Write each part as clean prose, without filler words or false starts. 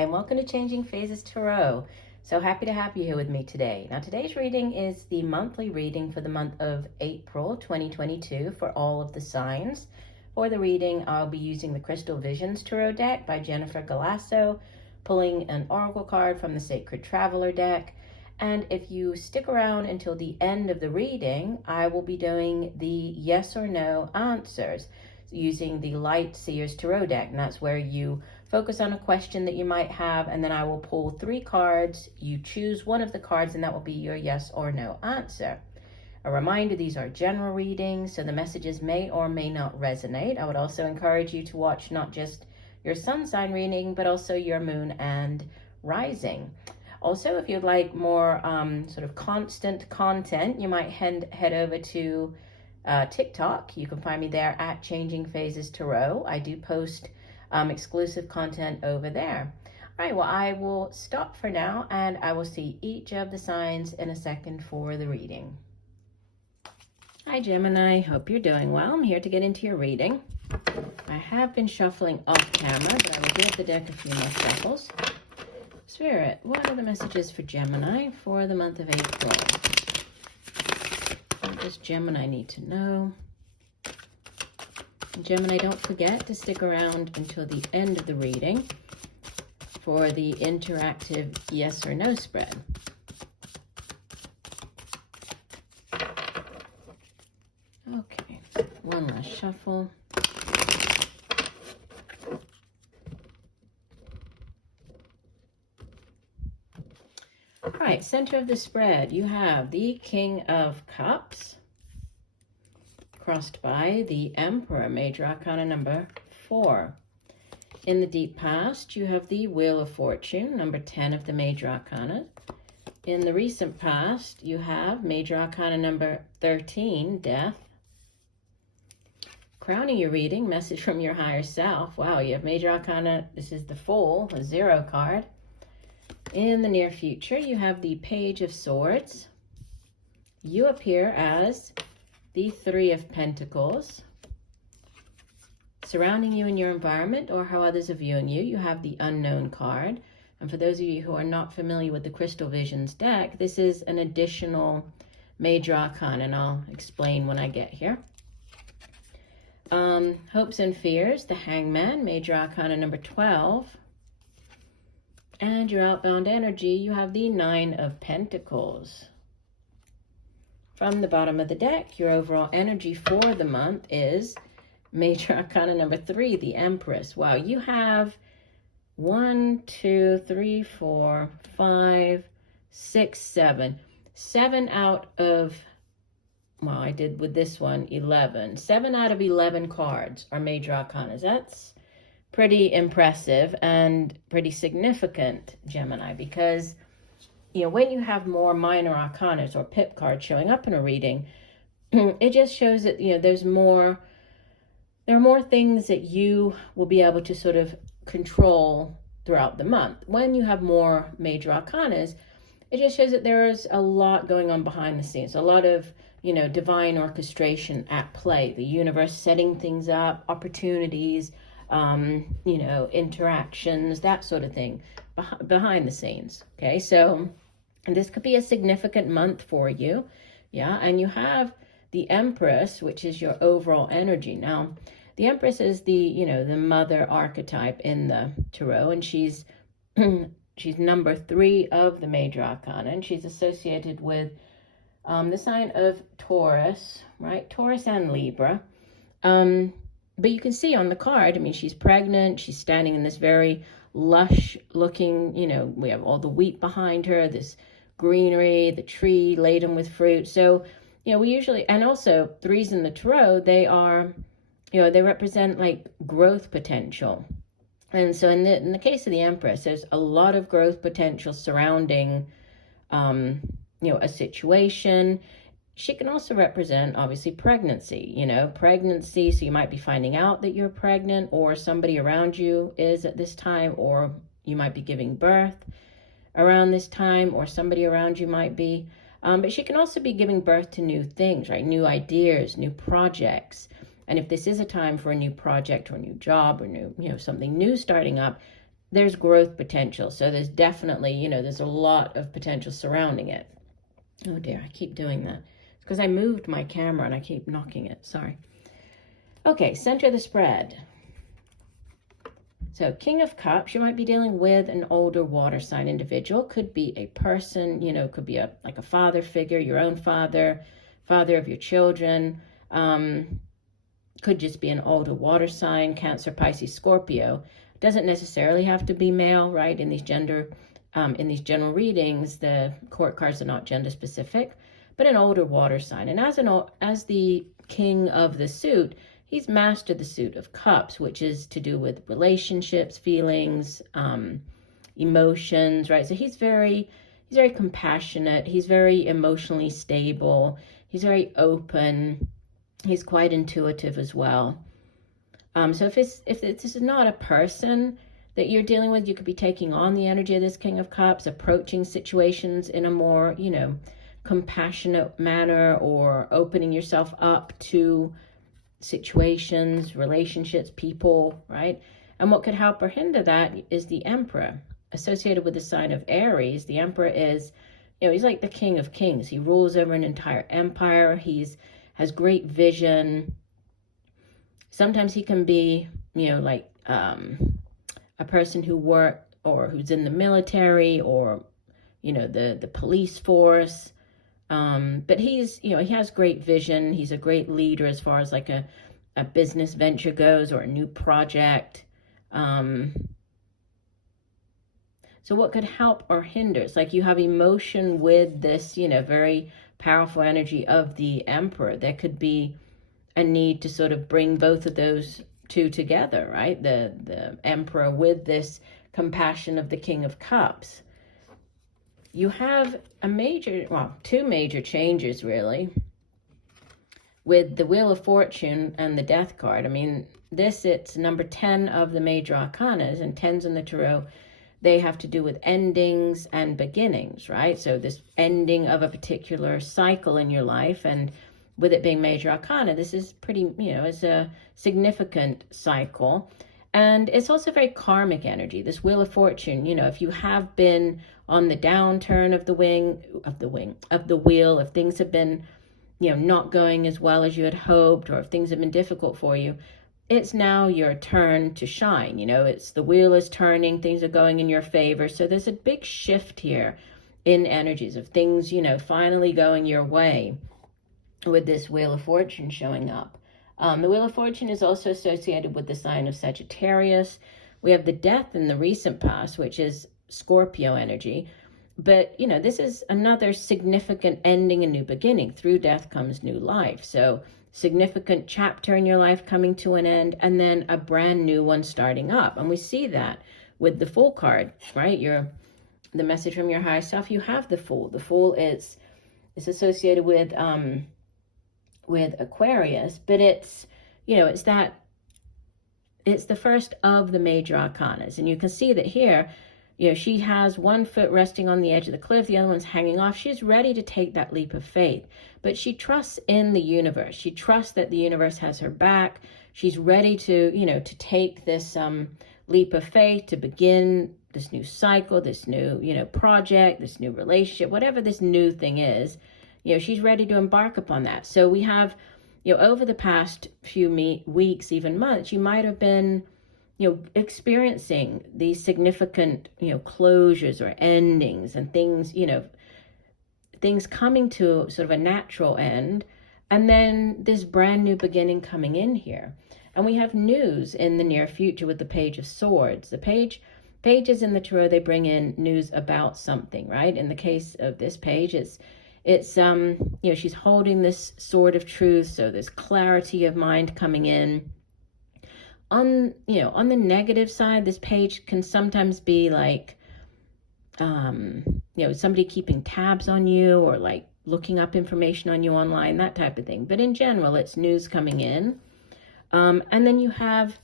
Gemini, and welcome to Changing Phases Tarot. So happy to have you here with me today. Now today's reading is the monthly reading for the month of April 2022 for all of the signs. For the reading, I'll be using the Crystal Visions Tarot deck by Jennifer Galasso, pulling an oracle card from the Sacred Traveler deck. And if you stick around until the end of the reading, I will be doing the yes or no answers using the Light Seers Tarot deck. And that's where you focus on a question that you might have, and then I will pull 3 cards. You choose one of the cards, and that will be your yes or no answer. A reminder, these are general readings, so the messages may or may not resonate. I would also encourage you to watch not just your sun sign reading, but also your moon and rising. Also, if you'd like more sort of constant content, you might head over to TikTok. You can find me there at Changing Phases Tarot. I do post exclusive content over there. All right, well, I will stop for now, and I will see each of the signs in a second for the reading. Hi, Gemini. Hope you're doing well. I'm here to get into your reading. I have been shuffling off camera, but I will give the deck a few more shuffles. Spirit, what are the messages for Gemini for the month of April? What does Gemini need to know? Gemini, don't forget to stick around until the end of the reading for the interactive yes or no spread. Okay, one last shuffle. All right, center of the spread, you have the King of Cups, crossed by the Emperor, Major Arcana number 4. In the deep past, you have the Wheel of Fortune, number 10 of the Major Arcana. In the recent past, you have Major Arcana number 13, Death. Crowning your reading, message from your higher self. Wow, you have Major Arcana, this is the Fool, a 0 card. In the near future, you have the Page of Swords. You appear as the 3 of Pentacles. Surrounding you in your environment or how others are viewing you, you have the Unknown card. And for those of you who are not familiar with the Crystal Visions deck, this is an additional Major Arcana, and I'll explain when I get here. Hopes and Fears, the Hangman, Major Arcana number 12. And your outbound energy, you have the 9 of Pentacles. From the bottom of the deck, your overall energy for the month is Major Arcana number 3, the Empress. Wow, you have 1, 2, 3, 4, 5, 6, 7. 7 out of, well, I did with this one, 11. 7 out of 11 cards are Major Arcanas. That's pretty impressive and pretty significant, Gemini, because you know, when you have more minor arcanas or pip cards showing up in a reading, it just shows that, you know, there are more things that you will be able to sort of control throughout the month. When you have more major arcanas, it just shows that there's a lot going on behind the scenes, a lot of, you know, divine orchestration at play, the universe setting things up, opportunities, you know, interactions, that sort of thing behind the scenes. Okay, so this could be a significant month for you. Yeah, and you have the Empress, which is your overall energy. Now, the Empress is the, you know, the mother archetype in the tarot, and she's she's number 3 of the Major Arcana, and she's associated with the sign of Taurus, right? Taurus and Libra. But you can see on the card, I mean, she's pregnant. She's standing in this very lush looking, you know, we have all the wheat behind her, this greenery, the tree laden with fruit. So, you know, we usually, and also 3s in the tarot, they are, you know, they represent like growth potential. And so in the case of the Empress, there's a lot of growth potential surrounding, you know, a situation. She can also represent, obviously, pregnancy, you know, pregnancy. So you might be finding out that you're pregnant, or somebody around you is at this time, or you might be giving birth around this time, or somebody around you might be. But she can also be giving birth to new things, right? New ideas, new projects. And if this is a time for a new project or a new job or new, you know, something new starting up, there's growth potential. So there's definitely, you know, there's a lot of potential surrounding it. Oh dear, I keep doing that. It's because I moved my camera and I keep knocking it. Sorry. Okay, center of the spread. So King of Cups, you might be dealing with an older water sign individual. Could be a person, you know, could be like a father figure, your own father, father of your children. Could just be an older water sign, Cancer, Pisces, Scorpio. Doesn't necessarily have to be male, right? In these general readings, the court cards are not gender specific, but an older water sign. And as the king of the suit, he's mastered the suit of cups, which is to do with relationships, feelings, emotions, right? So he's very compassionate. He's very emotionally stable. He's very open. He's quite intuitive as well. So if this is not a person that you're dealing with, you could be taking on the energy of this King of Cups, approaching situations in a more, you know, compassionate manner, or opening yourself up to situations, relationships, people, right? And what could help or hinder that is the Emperor, associated with the sign of Aries. The Emperor is, you know, he's like the King of Kings. He rules over an entire empire. Has great vision. Sometimes he can be, you know, like a person who worked or who's in the military, or, you know, the police force. But he's, you know, he has great vision. He's a great leader as far as like a business venture goes, or a new project. So what could help or hinder? It's like you have emotion with this, you know, very powerful energy of the Emperor. There could be a need to sort of bring both of those two together, right? The Emperor with this compassion of the King of Cups. You have two major changes really with the Wheel of Fortune and the Death card. I mean, it's number 10 of the major arcanas, and 10s in the tarot, they have to do with endings and beginnings, right? So this ending of a particular cycle in your life, and with it being major arcana, this is pretty, you know, it's a significant cycle. And it's also very karmic energy. This Wheel of Fortune, you know, if you have been on the downturn of the wheel, if things have been, you know, not going as well as you had hoped, or if things have been difficult for you, it's now your turn to shine. You know, it's the wheel is turning, things are going in your favor. So there's a big shift here in energies of things, you know, finally going your way with this Wheel of Fortune showing up. The Wheel of Fortune is also associated with the sign of Sagittarius. We have the Death in the recent past, which is Scorpio energy. But, you know, this is another significant ending and new beginning. Through death comes new life. So significant chapter in your life coming to an end, and then a brand new one starting up. And we see that with the Fool card, right? The message from your higher self, you have the Fool. The Fool is associated with Aquarius, but it's, you know, it's the first of the major arcanas. And you can see that here, you know, she has one foot resting on the edge of the cliff, the other one's hanging off. She's ready to take that leap of faith, but she trusts in the universe. She trusts that the universe has her back. She's ready to, you know, to take this leap of faith, to begin this new cycle, this new, you know, project, this new relationship, whatever this new thing is, you know, she's ready to embark upon that. So we have, you know, over the past few weeks, even months, you might have been, you know, experiencing these significant, you know, closures or endings and things, you know, things coming to sort of a natural end, and then this brand new beginning coming in here. And we have news in the near future with the Page of Swords. The pages in the tarot, they bring in news about something, right? In the case of this page, it's you know, she's holding this sword of truth, so there's clarity of mind coming in. On, you know, on the negative side, this page can sometimes be like, you know, somebody keeping tabs on you, or like looking up information on you online, that type of thing. But in general, it's news coming in. And then you have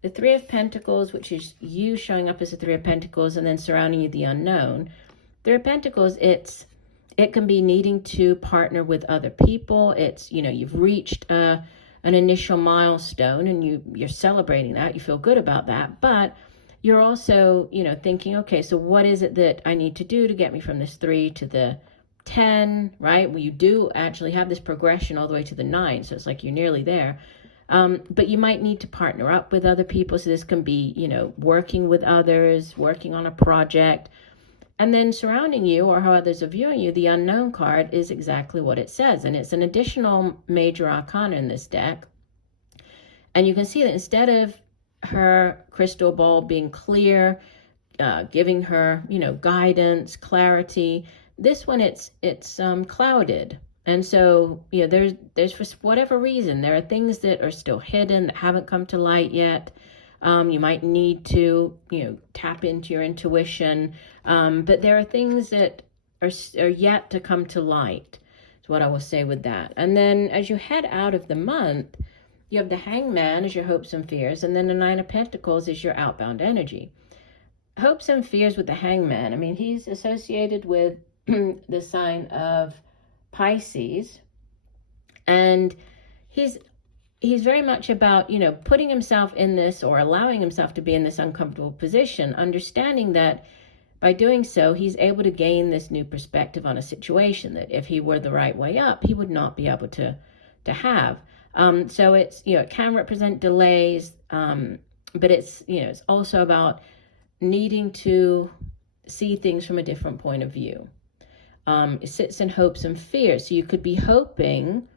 the Three of Pentacles, which is you showing up as the Three of Pentacles, and then surrounding you the unknown. Three of Pentacles, it can be needing to partner with other people. It's, you know, you've reached an initial milestone, and you're celebrating that. You feel good about that, but you're also, you know, thinking, okay, so what is it that I need to do to get me from this 3 to the 10, right? Well, you do actually have this progression all the way to the 9, so it's like you're nearly there. But you might need to partner up with other people. So this can be, you know, working with others, working on a project. And then surrounding you, or how others are viewing you, the unknown card is exactly what it says. And it's an additional major arcana in this deck. And you can see that instead of her crystal ball being clear, giving her, you know, guidance, clarity, this one it's clouded. And so, you know, there's for whatever reason, there are things that are still hidden, that haven't come to light yet. You might need to, you know, tap into your intuition. But there are things that are yet to come to light, is what I will say with that. And then as you head out of the month, you have the Hangman as your hopes and fears, and then the 9 of Pentacles is your outbound energy. Hopes and fears with the Hangman, I mean, he's associated with the sign of Pisces, and he's very much about, you know, putting himself in this, or allowing himself to be in this uncomfortable position, understanding that by doing so, he's able to gain this new perspective on a situation that if he were the right way up, he would not be able to have. So it's, you know, it can represent delays, but it's, you know, it's also about needing to see things from a different point of view. It sits in hopes and fears. So you could be hoping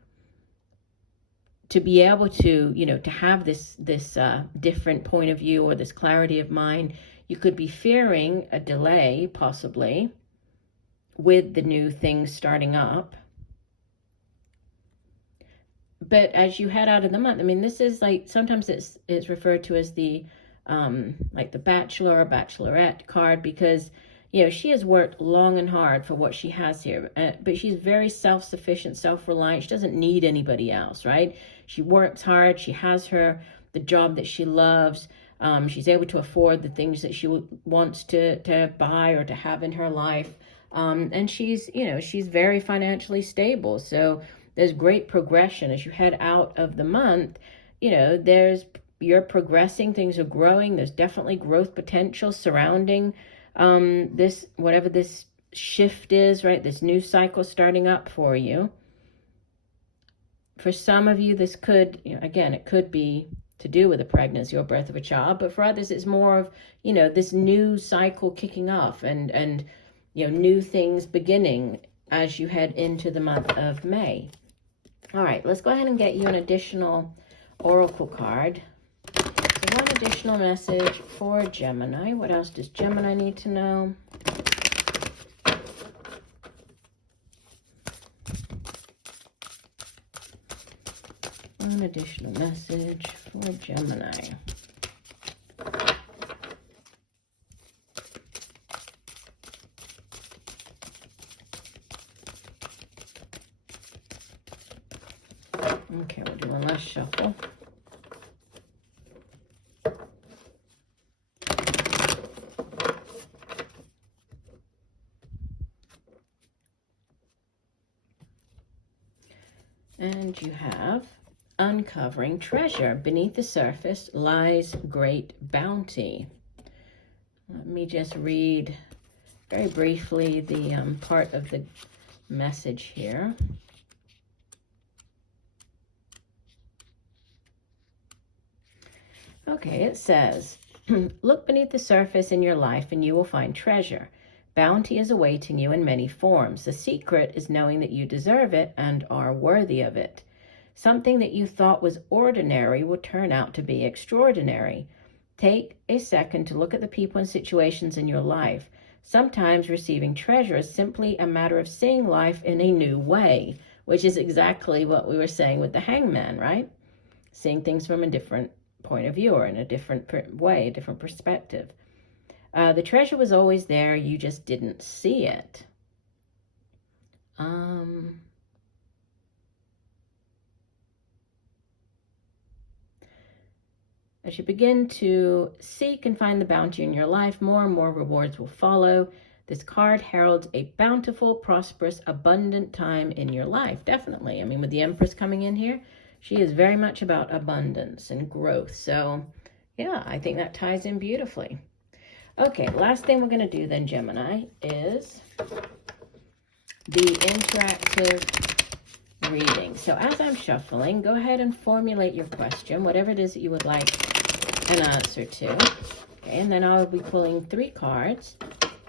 to be able to, you know, to have this different point of view, or this clarity of mind. You could be fearing a delay, possibly, with the new things starting up. But as you head out of the month, I mean, this is like, sometimes it's referred to as the like the bachelor or bachelorette card, because, you know, she has worked long and hard for what she has here, but she's very self-sufficient, self-reliant. She doesn't need anybody else, right? She works hard. She has the job that she loves. She's able to afford the things that she wants to buy or to have in her life. And she's, you know, she's very financially stable. So there's great progression as you head out of the month. You know, you're progressing, things are growing. There's definitely growth potential surrounding this, whatever this shift is, right? This new cycle starting up for you. For some of you, this could, you know, again, it could be to do with a pregnancy or birth of a child, but for others, it's more of, you know, this new cycle kicking off, and you know, new things beginning as you head into the month of May. All right, let's go ahead and get you an additional oracle card. So one additional message for Gemini. What else does Gemini need to know? One additional message for Gemini. Okay, we'll do one last shuffle. And you have uncovering treasure. Beneath the surface lies great bounty. Let me just read very briefly the part of the message here. Okay, it says, look beneath the surface in your life and you will find treasure. Bounty is awaiting you in many forms. The secret is knowing that you deserve it and are worthy of it. Something that you thought was ordinary will turn out to be extraordinary. Take a second to look at the people and situations in your life. Sometimes receiving treasure is simply a matter of seeing life in a new way, which is exactly what we were saying with the Hangman, right? Seeing things from a different point of view, or in a different way, a different perspective. The treasure was always there, you just didn't see it. As you begin to seek and find the bounty in your life, more and more rewards will follow. This card heralds a bountiful, prosperous, abundant time in your life. Definitely. I mean, with the Empress coming in here, she is very much about abundance and growth. So, yeah, I think that ties in beautifully. Okay, last thing we're going to do then, Gemini, is the interactive reading. So as I'm shuffling, go ahead and formulate your question, whatever it is that you would like an answer to. Okay, and then I'll be pulling 3 cards,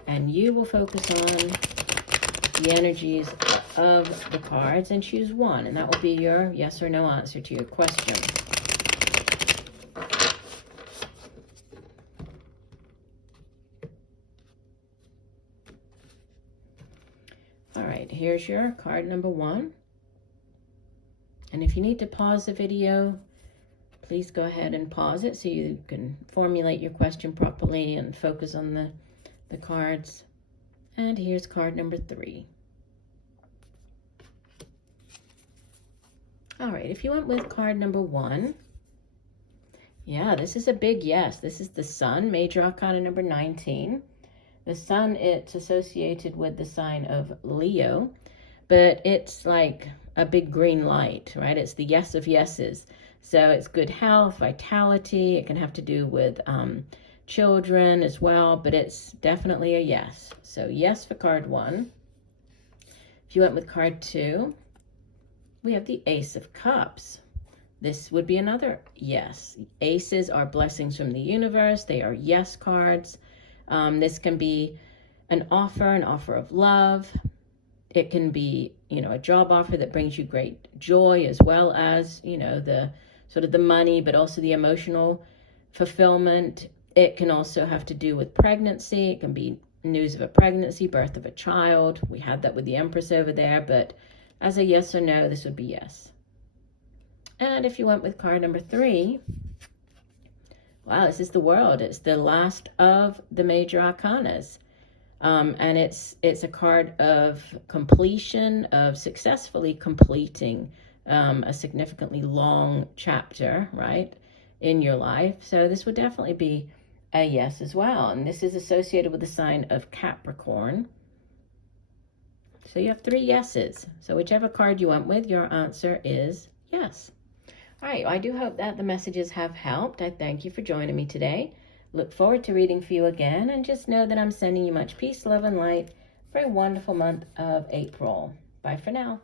and you will focus on the energies of the cards and choose one, and that will be your yes or no answer to your question. All right, here's your card number 1. And if you need to pause the video, please go ahead and pause it so you can formulate your question properly and focus on the cards. And here's card number 3. All right, if you went with card number 1, yeah, this is a big yes. This is the Sun, Major Arcana number 19. The Sun, it's associated with the sign of Leo, but it's like a big green light, right? It's the yes of yeses. So it's good health, vitality. It can have to do with children as well, but it's definitely a yes. So yes for card 1. If you went with card 2, we have the Ace of Cups. This would be another yes. Aces are blessings from the universe. They are yes cards. This can be an offer of love. It can be, a job offer that brings you great joy, as well as, the sort of the money, but also the emotional fulfillment. It can also have to do with pregnancy. It can be news of a pregnancy, birth of a child. We had that with the Empress over there, but as a yes or no, this would be yes. And if you went with card number 3, wow, this is the World. It's the last of the major arcanas. And it's a card of completion, of successfully completing a significantly long chapter, right, in your life. So this would definitely be a yes as well. And this is associated with the sign of Capricorn. So you have 3 yeses. So whichever card you went with, your answer is yes. All right, I do hope that the messages have helped. I thank you for joining me today. Look forward to reading for you again, and just know that I'm sending you much peace, love, and light for a wonderful month of April. Bye for now.